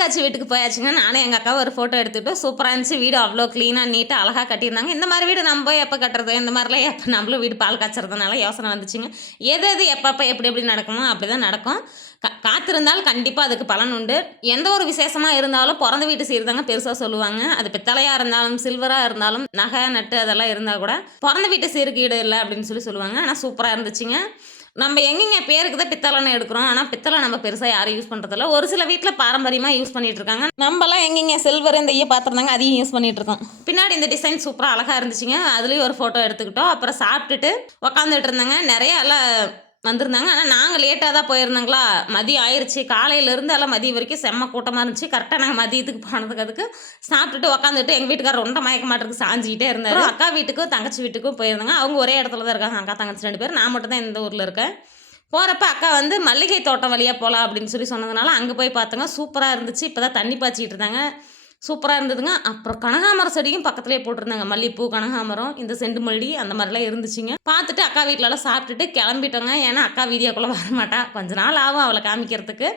காய்ச்சி வீட்டுக்கு போயாச்சுங்க. நானும் எங்கள் அக்காவும் ஒரு ஃபோட்டோ எடுத்துக்கிட்டோம். சூப்பராக இருந்துச்சு. வீடு அவ்வளோ க்ளீனாக நீட்டாக அழகாக கட்டியிருந்தாங்க. இந்த மாதிரி வீடு நம்ம போய் எப்போ கட்டுறது, இந்த மாதிரிலாம் எப்போ நம்மளும் வீடு பால் காய்ச்சறதுனால யோசனை வந்துச்சுங்க. எது எது எப்பப்போ எப்படி எப்படி நடக்குமோ அப்படி தான் நடக்கும். காத்திருந்தால் கண்டிப்பாக அதுக்கு பலன் உண்டு. எந்த ஒரு விசேஷமாக இருந்தாலும் பிறந்த வீட்டு சீர் தாங்க பெருசாக சொல்லுவாங்க. அது பித்தளையாக இருந்தாலும் சில்வராக இருந்தாலும் நகை நட்டு அதெல்லாம் இருந்தால் கூட பிறந்த வீட்டு சீருக்கு ஈடு இல்லை அப்படின்னு சொல்லுவாங்க. ஆனால் சூப்பராக இருந்துச்சுங்க. நம்ம எங்கெங்க பேருக்கு தான் பித்தளைன்னு எடுக்கிறோம். ஆனால் பித்தளை நம்ம பெருசாக யாரும் யூஸ் பண்ணுறதில்ல. ஒரு சில வீட்டில் பாரம்பரியமாக யூஸ் பண்ணிட்டு இருக்காங்க. நம்மலாம் எங்கெங்க சில்வர் இந்த பாத்திரம் அதையும் யூஸ் பண்ணிட்டு இருக்கோம். பின்னாடி இந்த டிசைன் சூப்பராக அழகாக இருந்துச்சுங்க. அதுலேயும் ஒரு ஃபோட்டோ எடுத்துக்கிட்டோம். அப்புறம் சாப்பிட்டுட்டு உக்காந்துட்டு இருந்தாங்க. நிறைய எல்லாம் வந்திருந்தாங்க. ஆனால் நாங்கள் லேட்டாக தான் போயிருந்தோங்களா, மதியம் ஆயிடுச்சு. காலையிலேருந்து எல்லாம் மதியம் வரைக்கும் செம்ம கூட்டமாக இருந்துச்சு. கரெக்டாக நாங்கள் மதியத்துக்கு போனதுக்கு அதுக்கு சாப்பிட்டுட்டு உக்காந்துட்டு எங்கள் வீட்டுக்காரர் ரொம்ப மயக்க மாட்டுறதுக்கு சாஞ்சிக்கிட்டே இருந்தார். அக்கா வீட்டுக்கும் தங்கச்சி வீட்டுக்கும் போயிருந்தாங்க. அவங்க ஒரே இடத்துல தான் இருக்காங்க, அக்கா தங்கச்சி 2 பேர். நான் மட்டும் தான் இந்த ஊரில் இருக்கேன். போகிறப்ப அக்கா வந்து மல்லிகை தோட்டம் வழியாக போகலாம் அப்படின்னு சொன்னதுனால அங்கே போய் பார்த்தோங்க. சூப்பராக இருந்துச்சு. இப்போ தான் தண்ணி பாய்ச்சிக்கிட்டு இருந்தாங்க. சூப்பராக இருந்ததுங்க. அப்புறம் கனகாமரம் செடியும் பக்கத்துலேயே போட்டிருந்தாங்க. மல்லிகைப்பூ, கனகாமரம், இந்த செண்டு மல்லி அந்த மாதிரிலாம் இருந்துச்சுங்க. பார்த்துட்டு அக்கா வீட்டிலலாம் சாப்பிட்டுட்டு கிளம்பிட்டோங்க. ஏன்னா அக்கா வீடியோக்குள்ளே வரமாட்டா, கொஞ்ச நாள் ஆகும் அவளை காமிக்கிறதுக்கு.